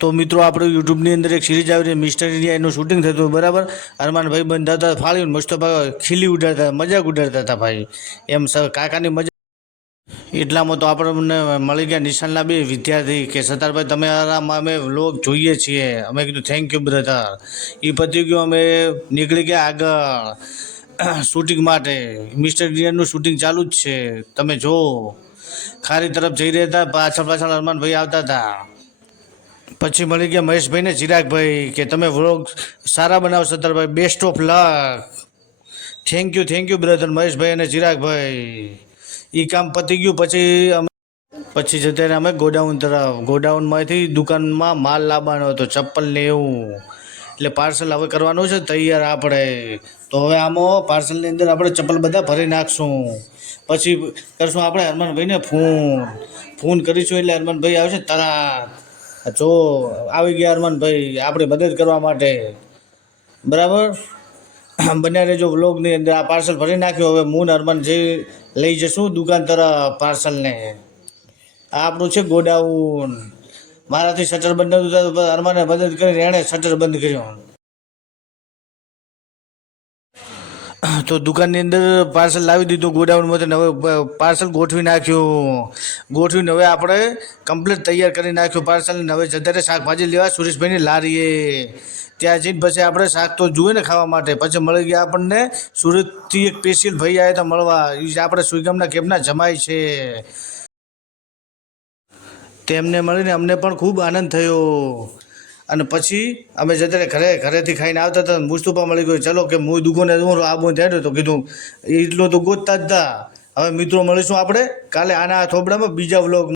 તો મિત્રો આપણે યુટ્યુબની અંદર એક સિરીઝ આવી રહી મિસ્ટર ઇન્ડિયા એનું શૂટિંગ થતું હતું બરાબર. અરમાન ભાઈ બંધ હતા ફાળીને મુસ્તફા ખીલી ઉડાડતા મજાક ઉડાડતા હતા ભાઈ એમ કાકાની મજા. એટલામાં તો આપણને મળી ગયા નિશાનના બે વિદ્યાર્થી કે સતારભાઈ તમે અમે વ્લોગ જોઈએ છીએ. અમે કીધું થેન્ક યુ બ્રધર. એ પતી ગયું અમે નીકળી ગયા આગળ શૂટિંગ માટે. મિસ્ટર ઇન્ડિયાનું શૂટિંગ ચાલુ જ છે તમે જુઓ. ખારી તરફ જઈ રહ્યા હતા પાછળ અરમાનભાઈ આવતા હતા. પછી મળી ગયા મહેશભાઈ ને ચિરાગભાઈ કે તમે વ્લોગ સારા બનાવો સત્તરભાઈ best of luck. Thank you brother મહેશભાઈ અને ચિરાગભાઈ. એ કામ પતી ગયું પછી જતા અમે ગોડાઉન તરફ. ગોડાઉનમાંથી દુકાનમાં માલ લાવવાનો હતો ચપ્પલ ને એવું. એટલે પાર્સલ હવે કરવાનું છે તૈયાર આપણે. તો હવે આમાં પાર્સલની અંદર આપણે ચપ્પલ બધા ભરી નાખશું. પછી કરશું આપણે હરમાનભાઈને ફોન કરીશું એટલે હરમાનભાઈ આવશે તરત. જો આવી ગયા હરમાનભાઈ આપણી મદદ કરવા માટે બરાબર. બન્યા રહેજો વ્લોગની અંદર. આ પાર્સલ ભરી નાખ્યું. હવે હું હરમાન જે લઈ જશું દુકાન તરફ પાર્સલને. આ આપણું છે ગોડાઉન. મારાથી શટર બંધ નતું થતું હરમાને મદદ કરીને એણે શટર બંધ કર્યો. તો દુકાનની અંદર પાર્સલ લાવી દીધું ગોડાઉનમાંથી. હવે પાર્સલ ગોઠવી નાખ્યું. ગોઠવીને હવે આપણે કમ્પ્લીટ તૈયાર કરી નાખ્યું પાર્સલને. હવે જતા શાકભાજી લેવા સુરેશભાઈની લારીએ. ત્યાં જઈને પછી આપણે શાક તો જોઈએ ને ખાવા માટે. પછી મળી ગયા આપણને સુરતથી એક સ્પેશિયલ ભાઈ આવ્યા હતા મળવા. એ આપણે સુઈગામના કેબના જમાય છે. તેમને મળીને અમને પણ ખૂબ આનંદ થયો. અને પછી અમે જતા ઘરેથી ખાઈને આવતા હતા. મુસ્તફા મળી ગયો ચલો કે હું દુકાને આ બોન થયા તો કીધું એટલો તો ગોતતા જ હતા. હવે મિત્રો મળીશું આપણે કાલે આના થોબડામાં બીજા વ્લોગ.